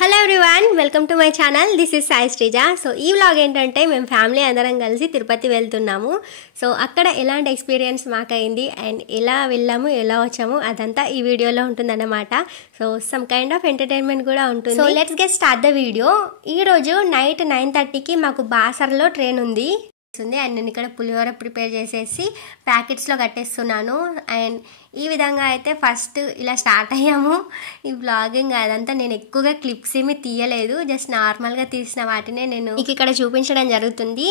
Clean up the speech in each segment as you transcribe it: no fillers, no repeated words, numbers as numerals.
Hello everyone, welcome to my channel. This is Sai Sreeja. So ఈ vlog ఏంటంటే మేము family అందరం కలిసి తిరుపతి వెళ్తున్నాము. సో అక్కడ ఎలాంటి ఎక్స్పీరియన్స్ మాకైంది అండ్ ఎలా వెళ్ళాము, ఎలా వచ్చాము అదంతా ఈ వీడియోలో ఉంటుందన్నమాట. So some kind of entertainment కూడా ఉంటుంది. So let's get start the video. ఈరోజు నైట్ 9:30కి మాకు బాసర్లో ట్రైన్ ఉంది అండ్ నేను ఇక్కడ పులిహోర ప్రిపేర్ చేసేసి ప్యాకెట్స్లో కట్టేస్తున్నాను. అండ్ ఈ విధంగా అయితే ఫస్ట్ ఇలా స్టార్ట్ అయ్యాము. ఈ బ్లాగింగ్ అదంతా నేను ఎక్కువగా క్లిప్స్ ఏమి తీయలేదు, జస్ట్ నార్మల్గా తీసిన వాటినే నేను మీకు ఇక్కడ చూపించడం జరుగుతుంది.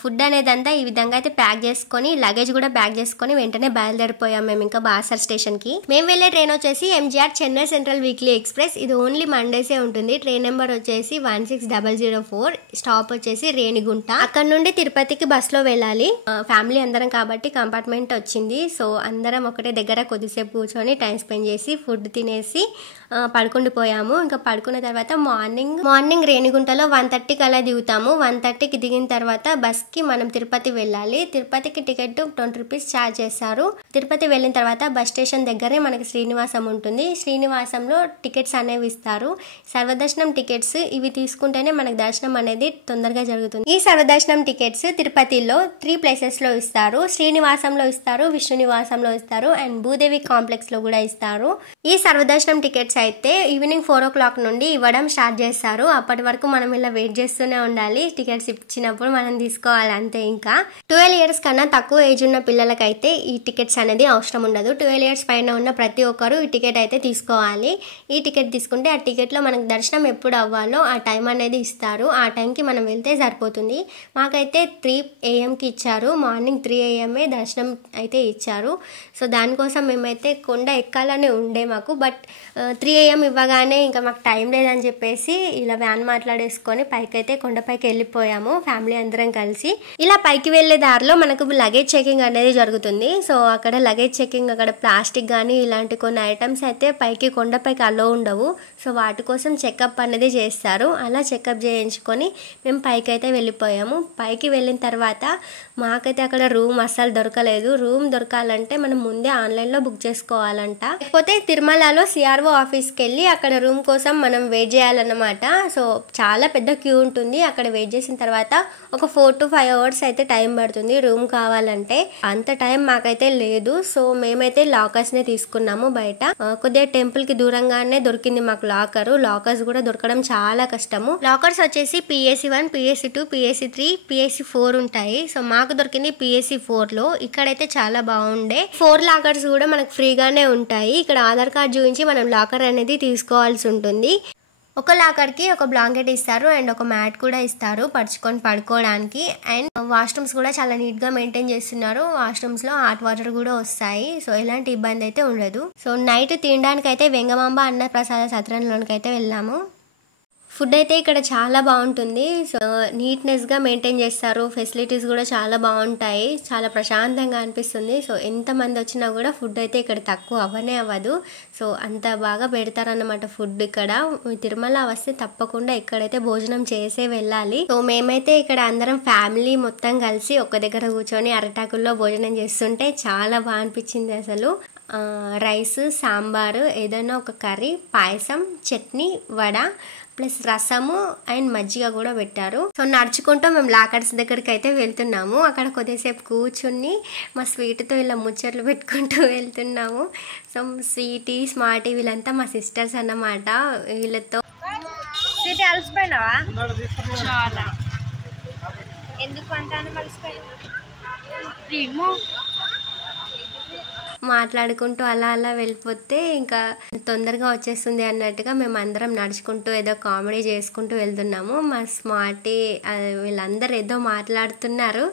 ఫుడ్ అనేదంతా ఈ విధంగా అయితే ప్యాక్ చేసుకొని, లగేజ్ కూడా ప్యాక్ చేసుకొని వెంటనే బయలుదేరిపోయాం మేము ఇంకా బాసర్ స్టేషన్కి. మేము వెళ్ళే ట్రైన్ వచ్చేసి MGR Chennai central weekly express. ఇది ఓన్లీ మండేసే ఉంటుంది. ట్రైన్ నెంబర్ వచ్చేసి 16004, స్టాప్ వచ్చేసి రేణిగుంట. అక్కడ నుండి తిరుపతికి బస్లో వెళ్ళాలి. ఫ్యామిలీ అందరం కాబట్టి కంపార్ట్మెంట్ వచ్చింది. సో అందరం ఒకటే దగ్గర కొద్దిసేపు కూర్చొని టైం స్పెండ్ చేసి ఫుడ్ తినేసి పడుకుండిపోయాము. ఇంకా పడుకున్న తర్వాత మార్నింగ్ రేణిగుంటలో 1:30కి అలా దిగుతాము. 1:30కి దిగిన తర్వాత బస్కి మనం తిరుపతి వెళ్ళాలి. తిరుపతికి టికెట్ 20 రూపీస్ ఛార్జ్ చేస్తారు. తిరుపతి వెళ్ళిన తర్వాత బస్ స్టేషన్ దగ్గరే మనకి శ్రీనివాసం ఉంటుంది. శ్రీనివాసంలో టికెట్స్ అనేవి ఇస్తారు. సర్వదర్శనం టికెట్స్ ఇవి తీసుకుంటేనే మనకు దర్శనం అనేది తొందరగా జరుగుతుంది. ఈ సర్వదర్శనం టికెట్స్ తిరుపతిలో 3 ప్లేసెస్లో ఇస్తారు. శ్రీనివాసంలో ఇస్తారు, విష్ణు నివాసంలో ఇస్తారు అండ్ భూదేవి కాంప్లెక్స్ లో కూడా ఇస్తారు. ఈ సర్వదర్శనం టికెట్స్ అయితే ఈవినింగ్ 4 o'clock నుండి ఇవ్వడం స్టార్ట్ చేస్తారు. అప్పటి వరకు మనం ఇలా వెయిట్ చేస్తూనే ఉండాలి. టికెట్స్ ఇచ్చినప్పుడు మనం తీసుకోవాలి అంతే. ఇంకా 12 years కన్నా తక్కువ ఏజ్ ఉన్న పిల్లలకైతే ఈ టికెట్స్ అనేది అవసరం ఉండదు. 12 years పైన ఉన్న ప్రతి ఒక్కరు ఈ టికెట్ అయితే తీసుకోవాలి. ఈ టికెట్ తీసుకుంటే ఆ టికెట్లో మనకు దర్శనం ఎప్పుడు అవ్వాలో ఆ టైం అనేది ఇస్తారు. ఆ టైంకి మనం వెళ్తే సరిపోతుంది. మాకైతే 3 AM ఇచ్చారు. మార్నింగ్ 3 AM దర్శనం అయితే ఇచ్చారు. సో దానికోసం మేమైతే కొండ ఎక్కాలని ఉండే మాకు, బట్ 3 AM ఇవ్వగానే ఇంకా మాకు టైం లేదని చెప్పేసి ఇలా వ్యాన్ మాట్లాడేసుకొని పైకైతే కొండపైకి వెళ్ళిపోయాము ఫ్యామిలీ అందరం కలిసి. ఇలా పైకి వెళ్ళే దారిలో మనకు లగేజ్ చెకింగ్ అనేది జరుగుతుంది. సో అక్కడ లగేజ్ చెకింగ్, అక్కడ ప్లాస్టిక్ కానీ ఇలాంటి కొన్ని ఐటమ్స్ అయితే పైకి కొండపైకి అలో ఉండవు. సో వాటి కోసం చెకప్ అనేది చేస్తారు. అలా చెకప్ చేయించుకొని మేము పైకి అయితే వెళ్ళిపోయాము. పైకి వెళ్ళిన తర్వాత మాకైతే అక్కడ రూమ్ అస్సలు దొరకలేదు. రూమ్ దొరకాలంటే మనం ముందే ఆన్లైన్లో బుక్ చేసుకోవాలంట. లేకపోతే తిరుమలలో CRO ఆఫీస్కి వెళ్ళి అక్కడ రూమ్ కోసం మనం వెయిట్ చేయాలన్నమాట. సో చాలా పెద్ద క్యూ ఉంటుంది. అక్కడ వెయిట్ చేసిన తర్వాత ఒక 4 to 5 hours అయితే టైం పడుతుంది రూమ్ కావాలంటే. అంత టైం మాకైతే లేదు. సో మేమైతే లాకర్స్నే తీసుకున్నాము. బయట కొద్దిగా టెంపుల్కి దూరంగానే దొరికింది మాకు లాకర్స్ కూడా దొరకడం చాలా కష్టము. లాకర్స్ వచ్చేసి PAC1, PAC2, PAC3, PAC4 ఉంటాయి. సో మాకు దొరికింది PAC4లో. ఇక్కడైతే చాలా బాగుండే. 4 లాకర్స్ కూడా మనకు ఫ్రీగానే ఉంటాయి. ఇక్కడ ఆధార్ కార్డ్ చూపించి మనం లాకర్ అనేది తీసుకోవాల్సి ఉంటుంది. ఒక లాకర్కి ఒక బ్లాంకెట్ ఇస్తారు అండ్ ఒక మ్యాట్ కూడా ఇస్తారు పరుచుకొని పడుకోవడానికి. అండ్ వాష్రూమ్స్ కూడా చాలా నీట్గా మెయింటైన్ చేస్తున్నారు. వాష్రూమ్స్లో హాట్ వాటర్ కూడా వస్తాయి. సో ఎలాంటి ఇబ్బంది అయితే ఉండదు. సో నైట్ తినడానికి అయితే వెంగమాంబ అన్న ప్రసాద సత్రంలోనికి అయితే వెళ్ళాము. ఫుడ్ అయితే ఇక్కడ చాలా బాగుంటుంది. సో నీట్నెస్గా మెయింటైన్ చేస్తారు. ఫెసిలిటీస్ కూడా చాలా బాగుంటాయి. చాలా ప్రశాంతంగా అనిపిస్తుంది. సో ఎంతమంది వచ్చినా కూడా ఫుడ్ అయితే ఇక్కడ తక్కువ అవ్వదు. సో అంత బాగా పెడతారన్నమాట ఫుడ్ ఇక్కడ. తిరుమల వస్తే తప్పకుండా ఇక్కడైతే భోజనం చేసే వెళ్ళాలి. సో మేమైతే ఇక్కడ అందరం ఫ్యామిలీ మొత్తం కలిసి ఒక దగ్గర కూర్చొని అరటాకుల్లో భోజనం చేస్తుంటే చాలా బాగా అనిపించింది అసలు. రైస్, సాంబారు, ఏదైనా ఒక కర్రీ, పాయసం, చట్నీ, వడ ప్లస్ రసము అండ్ మజ్జిగ కూడా పెట్టారు. సో నడుచుకుంటూ మేము లాకర్స్ దగ్గరికి అయితే వెళ్తున్నాము. అక్కడ కొద్దిసేపు కూర్చుని మా స్వీట్తో ఇలా ముచ్చట్లు పెట్టుకుంటూ వెళ్తున్నాము. సో స్వీటీ, స్మార్టీ వీళ్ళంతా మా సిస్టర్స్ అన్నమాట. వీళ్ళతో స్వీటీ అలసిపోయినావా? చాలా. ఎందుకు అంటాను అలసిపోయినా? మాట్లాడుకుంటూ అలా అలా వెళ్ళిపోతే ఇంకా తొందరగా వచ్చేస్తుంది అన్నట్టుగా మేము అందరం నడుచుకుంటూ ఏదో కామెడీ చేసుకుంటూ వెళ్తున్నాము. మా స్మార్టీ వీళ్ళందరూ ఏదో మాట్లాడుతున్నారు.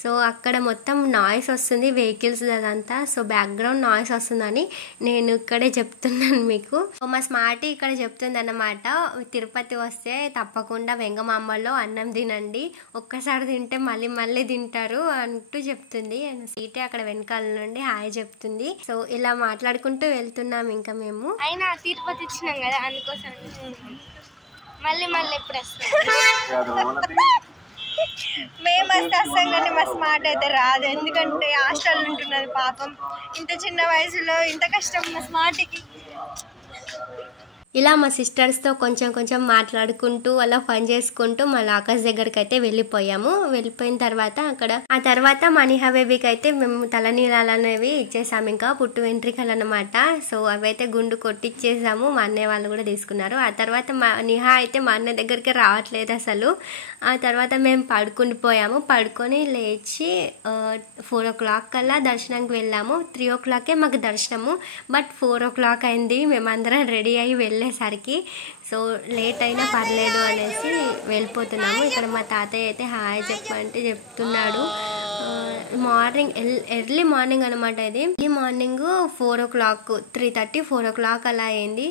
సో అక్కడ మొత్తం నాయిస్ వస్తుంది, వెహికల్స్ అదంతా. సో బ్యాక్గ్రౌండ్ నాయిస్ వస్తుందని నేను ఇక్కడే చెప్తున్నాను మీకు. మా స్మార్టీ ఇక్కడ చెప్తుంది అన్నమాట, తిరుపతి వస్తే తప్పకుండా వెంగమాంబలో అన్నం తినండి, ఒక్కసారి తింటే మళ్ళీ మళ్ళీ తింటారు అంటూ చెప్తుంది. సీటే అక్కడ వెనకాల నుండి హాయ్ చెప్తుంది. సో ఇలా మాట్లాడుకుంటూ వెళ్తున్నాం ఇంకా మేము. అయినా తిరుపతి ఇచ్చినాం కదా అందుకోసం మళ్ళీ ఎప్పుడు వస్తాం? మేము వస్తాం కానీ మా స్మార్ట్ అయితే రాదు. ఎందుకంటే హాస్టల్ ఉంటున్నది పాపం. ఇంత చిన్న వయసులో ఇంత కష్టం మా స్మార్ట్కి. ఇలా మా సిస్టర్స్తో కొంచెం కొంచెం మాట్లాడుకుంటూ అలా ఫన్ చేసుకుంటూ మా లాకర్స్ దగ్గరికి అయితే వెళ్ళిపోయాము. వెళ్ళిపోయిన తర్వాత ఆ తర్వాత మనిహా బేబీకి అయితే మేము తలనీలాలు అనేవి ఇచ్చేసాము, ఇంకా పుట్టు వెంట్రికలు అనమాట. సో అవైతే గుండు కొట్టిచ్చేసాము, మా అన్నయ్య వాళ్ళు కూడా తీసుకున్నారు. ఆ తర్వాత నిహా అయితే మా అన్నయ్య దగ్గరికి రావట్లేదు అసలు. ఆ తర్వాత మేము పడుకునిపోయాము. పడుకొని లేచి 4 o'clock కల్లా దర్శనంకి వెళ్ళాము. 3 o'clockకే మాకు దర్శనము, బట్ 4 o'clock అయింది మేమందరం రెడీ అయ్యి వెళ్ళేసరికి. సో లేట్ అయినా పర్లేదు అనేసి వెళ్ళిపోతున్నాము. ఇక్కడ మా తాతయ్య అయితే హాయ్ చెప్పంటే చెప్తున్నాడు. మార్నింగ్ ఎర్లీ మార్నింగ్ అనమాట. ఇది ఎర్లీ మార్నింగ్ 4 o'clock 3:30 4 o'clock అలా అయింది.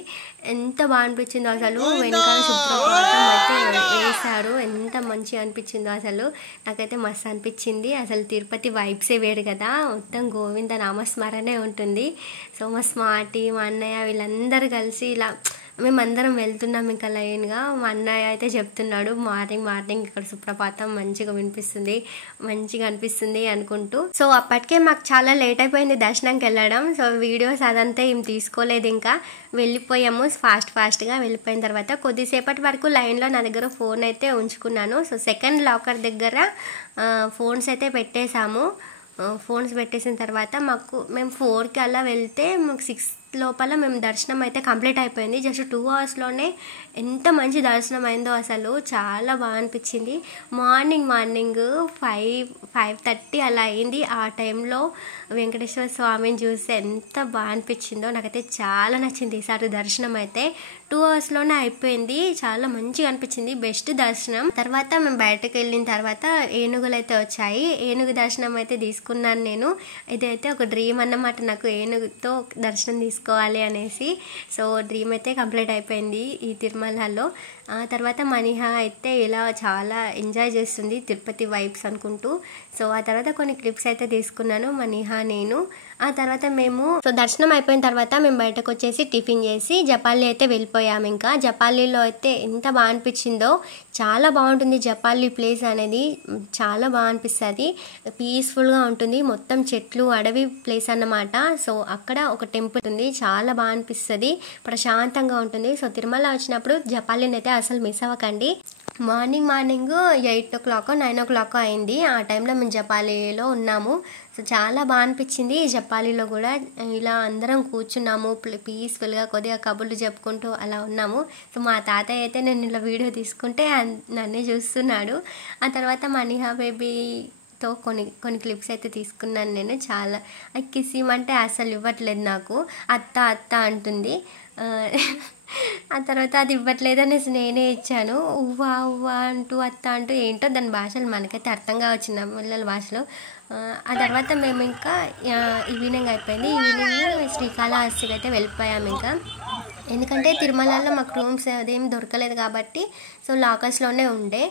ఎంత బాగా అనిపించిందో అసలు. వెనకాల సుప్రభాతం అయితే వేశారు, ఎంత మంచిగా అనిపించిందో అసలు. నాకైతే మస్తు అనిపించింది. అసలు తిరుపతి వైబ్సే వేరు కదా, మొత్తం గోవింద నామస్మరణే ఉంటుంది. సో మా స్మార్టీ మా అన్నయ్య వీళ్ళందరూ కలిసి ఇలా మేమందరం వెళ్తున్నాం ఇంకా లైన్గా. మా అన్నయ్య అయితే చెప్తున్నాడు మార్నింగ్ ఇక్కడ సుప్రభాతం మంచిగా వినిపిస్తుంది, మంచిగా అనిపిస్తుంది అనుకుంటూ. సో అప్పటికే మాకు చాలా లేట్ అయిపోయింది దర్శనంకి వెళ్ళడం. సో వీడియోస్ అదంతా ఏం తీసుకోలేదు, ఇంకా వెళ్ళిపోయాము ఫాస్ట్గా. వెళ్ళిపోయిన తర్వాత కొద్దిసేపటి వరకు లైన్లో నా దగ్గర ఫోన్ అయితే ఉంచుకున్నాను. సో సెకండ్ లాకర్ దగ్గర ఫోన్స్ అయితే పెట్టేశాము. ఫోన్స్ పెట్టేసిన తర్వాత మేము 4కి అలా వెళ్తే మాకు 6 లోపల మేము దర్శనం అయితే కంప్లీట్ అయిపోయింది. జస్ట్ 2 hours ఎంత మంచి దర్శనం అయిందో అసలు, చాలా బాగా అనిపించింది. మార్నింగ్ 5:30 అలా అయింది. ఆ టైంలో వెంకటేశ్వర స్వామిని చూస్తే ఎంత బాగా అనిపించిందో. నాకైతే చాలా నచ్చింది ఈసారి దర్శనం అయితే. 2 hours అయిపోయింది, చాలా మంచిగా అనిపించింది, బెస్ట్ దర్శనం. తర్వాత మేము బయటకు వెళ్ళిన తర్వాత ఏనుగులు అయితే వచ్చాయి. ఏనుగు దర్శనం అయితే తీసుకున్నాను నేను. ఇదైతే ఒక డ్రీమ్ అన్నమాట నాకు, ఏనుగుతో దర్శనం తీసుకోవాలి అనేసి. సో డ్రీమ్ అయితే కంప్లీట్ అయిపోయింది ఈ తిరుమలలో. తర్వాత మనిహా అయితే ఇలా చాలా ఎంజాయ్ చేస్తుంది తిరుపతి వైబ్స్ అనుకుంటూ. సో ఆ తర్వాత కొన్ని క్లిప్స్ అయితే తీసుకున్నాను మనిహా నేను. ఆ తర్వాత సో దర్శనం అయిపోయిన తర్వాత మేము బయటకు వచ్చేసి టిఫిన్ చేసి జపాలి అయితే వెళ్ళిపోయాము. ఇంకా జపాలిలో అయితే ఎంత బాగా అనిపించిందో, చాలా బాగుంటుంది జపాలి ప్లేస్ అనేది, చాలా బాగా అనిపిస్తుంది, పీస్ఫుల్గా ఉంటుంది, మొత్తం చెట్లు అడవి ప్లేస్ అన్నమాట. సో అక్కడ ఒక టెంపుల్ ఉంది, చాలా బాగా అనిపిస్తుంది, ప్రశాంతంగా ఉంటుంది. సో తిరుమల వచ్చినప్పుడు జపాలిని అయితే అసలు మిస్ అవ్వకండి. మార్నింగ్ 8 o'clock 9 o'clock అయింది. ఆ టైంలో మేము జపాలిలో ఉన్నాము. సో చాలా బాగా అనిపించింది. జపాలిలో కూడా ఇలా అందరం కూర్చున్నాము పీస్ఫుల్గా, కొద్దిగా కబుర్లు చెప్పుకుంటూ అలా ఉన్నాము. సో మా తాతయ్య అయితే నేను ఇలా వీడియో తీసుకుంటే నన్నే చూస్తున్నాడు. ఆ తర్వాత మనిహా బేబీతో కొన్ని క్లిప్స్ అయితే తీసుకున్నాను నేను. చాలా కిస్ ఇవ్వమంటే అసలు ఇవ్వట్లేదు నాకు, అత్త అంటుంది. ఆ తర్వాత అది ఇవ్వట్లేదు అనేసి నేనే ఇచ్చాను. ఉవ్వా అంటూ అత్త అంటూ ఏంటో దాని భాషలు మనకైతే అర్థం కావచ్చు పిల్లల భాషలో. ఆ తర్వాత మేము ఇంకా ఈవినింగ్ అయిపోయింది. ఈవినింగ్ శ్రీకాళహస్తికి అయితే వెళ్ళిపోయాము ఇంకా. ఎందుకంటే తిరుమలలో మాకు రూమ్స్ అదేం దొరకలేదు కాబట్టి సో లాకర్స్లోనే ఉండే.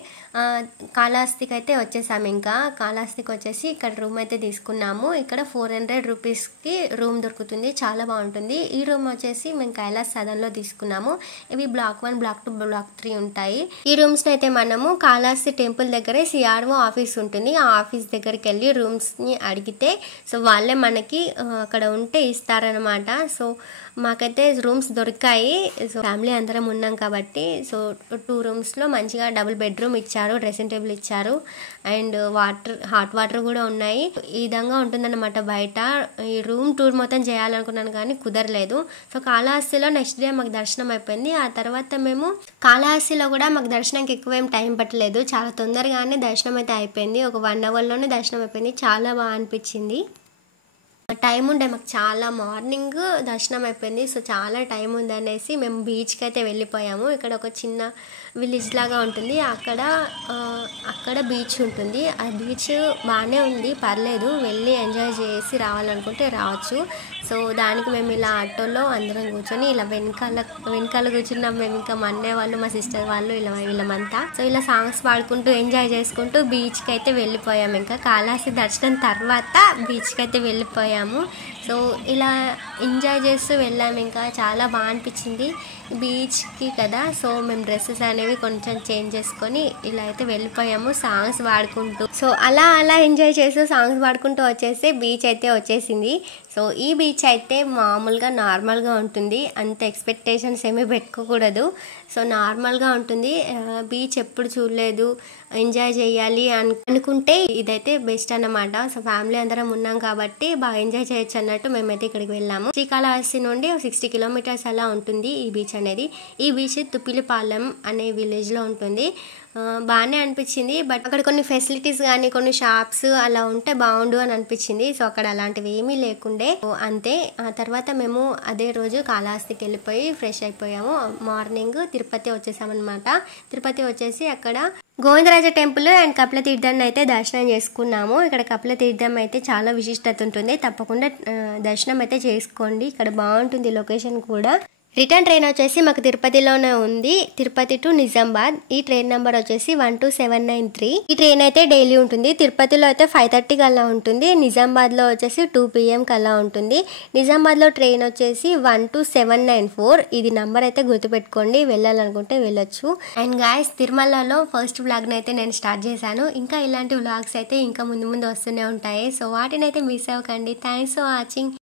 కాళహస్తికి అయితే వచ్చేసాము. ఇంకా కాళహస్తికి వచ్చేసి ఇక్కడ రూమ్ అయితే తీసుకున్నాము. ఇక్కడ 400 రూపీస్కి రూమ్ దొరుకుతుంది, చాలా బాగుంటుంది. ఈ రూమ్ వచ్చేసి మేము కైలాస్ సదన్లో తీసుకున్నాము. ఇవి బ్లాక్ 1 బ్లాక్ 2 బ్లాక్ 3 ఉంటాయి. ఈ రూమ్స్ని అయితే మనము కాళహస్తి టెంపుల్ దగ్గరే CRO ఆఫీస్ ఉంటుంది, ఆ ఆఫీస్ దగ్గరికి వెళ్ళి రూమ్స్ని అడిగితే సో వాళ్ళే మనకి అక్కడ ఉంటే ఇస్తారనమాట. సో మాకైతే రూమ్స్ దొరికాయి. సో ఫ్యామిలీ అందరం ఉన్నాం కాబట్టి సో 2 రూమ్స్లో మంచిగా డబుల్ బెడ్రూమ్ ఇచ్చారు, డ్రెస్సింగ్ టేబుల్ ఇచ్చారు, అండ్ హాట్ వాటర్ కూడా ఉన్నాయి. ఈ విధంగా ఉంటుందన్నమాట బయట. ఈ రూమ్ టూర్ మొత్తం చేయాలనుకున్నాను కానీ కుదరలేదు. సో కాళహస్తిలో నెక్స్ట్ డే మాకు దర్శనం అయిపోయింది. ఆ తర్వాత మేము కాళహస్తిలో కూడా మాకు దర్శనానికి ఎక్కువ ఏం టైం పట్టలేదు, చాలా తొందరగానే దర్శనం అయితే అయిపోయింది. ఒక 1 hourలోనే దర్శనం అయిపోయింది, చాలా బాగా అనిపించింది. టైం ఉండే మాకు, చాలా మార్నింగ్ దర్శనం అయిపోయింది. సో చాలా టైం ఉందనేసి మేము బీచ్కి అయితే వెళ్ళిపోయాము. ఇక్కడ ఒక చిన్న విలేజ్ లాగా ఉంటుంది, అక్కడ బీచ్ ఉంటుంది. ఆ బీచ్ బాగానే ఉంది, పర్లేదు, వెళ్ళి ఎంజాయ్ చేసి రావాలనుకుంటే రావచ్చు. సో దానికి మేము ఇలా ఆటోలో అందరం కూర్చొని ఇలా వెనకాల కూర్చున్నాం మేము. ఇంకా మా అన్నయ్య వాళ్ళు, మా సిస్టర్ వాళ్ళు, వీళ్ళమంతా. సో ఇలా సాంగ్స్ పాడుకుంటూ ఎంజాయ్ చేసుకుంటూ బీచ్కి అయితే వెళ్ళిపోయాము. ఇంకా కాళహస్తి దర్శనం తర్వాత బీచ్కి అయితే వెళ్ళిపోయాము. సో ఇలా ఎంజాయ్ చేస్తూ వెళ్ళాము. ఇంకా చాలా బాగా అనిపించింది బీచ్కి కదా. సో మేము డ్రెస్సెస్ అనేవి కొంచెం చేంజ్ చేసుకొని ఇలా అయితే వెళ్ళిపోయాము సాంగ్స్ పాడుకుంటూ. సో అలా ఎంజాయ్ చేస్తూ సాంగ్స్ పాడుకుంటూ వచ్చేసి బీచ్ అయితే వచ్చేసింది. సో ఈ బీచ్ అయితే మామూలుగా నార్మల్గా ఉంటుంది, అంత ఎక్స్పెక్టేషన్స్ ఏమీ పెట్టుకోకూడదు. సో నార్మల్గా ఉంటుంది. బీచ్ ఎప్పుడు చూడలేదు, ఎంజాయ్ చేయాలి అనుకుంటే ఇదైతే బెస్ట్ అన్నమాట. సో ఫ్యామిలీ అందరం ఉన్నాం కాబట్టి బాగా ఎంజాయ్ చేయొచ్చు అన్నట్టు మేమైతే ఇక్కడికి వెళ్ళాము. శ్రీకాళహస్తి నుండి 60 కిలోమీటర్స్ అలా ఉంటుంది ఈ బీచ్ అనేది. ఈ బీచ్ తుప్పిలిపాలెం అనే విలేజ్లో ఉంటుంది. బాగానే అనిపించింది. బట్ అక్కడ కొన్ని ఫెసిలిటీస్ కానీ కొన్ని షాప్స్ అలా ఉంటే బాగుండు అని అనిపించింది. సో అక్కడ అలాంటివి ఏమీ లేకుండే. అంతే. ఆ తర్వాత మేము అదే రోజు కాళహస్తికి వెళ్ళిపోయి ఫ్రెష్ అయిపోయాము. మార్నింగ్ తిరుపతి వచ్చేసామన్నమాట. తిరుపతి వచ్చేసి అక్కడ గోవిందరాజ టెంపుల్ అండ్ కపిలతీర్థాన్ని అయితే దర్శనం చేసుకున్నాము. ఇక్కడ కపిలతీర్థం అయితే చాలా విశిష్టత ఉంటుంది, తప్పకుండా దర్శనం అయితే చేసుకోండి. ఇక్కడ బాగుంటుంది లొకేషన్ కూడా. రిటర్న్ ట్రైన్ వచ్చేసి మాకు తిరుపతిలోనే ఉంది, తిరుపతి టు నిజామాబాద్. ఈ ట్రైన్ నెంబర్ వచ్చేసి 12793. ఈ ట్రైన్ అయితే డైలీ ఉంటుంది. తిరుపతిలో అయితే 5:30 కల్లా ఉంటుంది, నిజామాబాద్లో వచ్చేసి 2 PM కల్లా ఉంటుంది. నిజామాబాద్లో ట్రైన్ వచ్చేసి 12794. ఇది నంబర్ అయితే గుర్తుపెట్టుకోండి, వెళ్ళాలనుకుంటే వెళ్ళొచ్చు. అండ్ గాయస్, తిరుమలలో ఫస్ట్ వ్లాగ్ని అయితే నేను స్టార్ట్ చేశాను. ఇంకా ఇలాంటి వ్లాగ్స్ అయితే ఇంకా ముందు వస్తూనే ఉంటాయి. సో వాటిని అయితే మిస్ అవ్వకండి. Thanks for watching.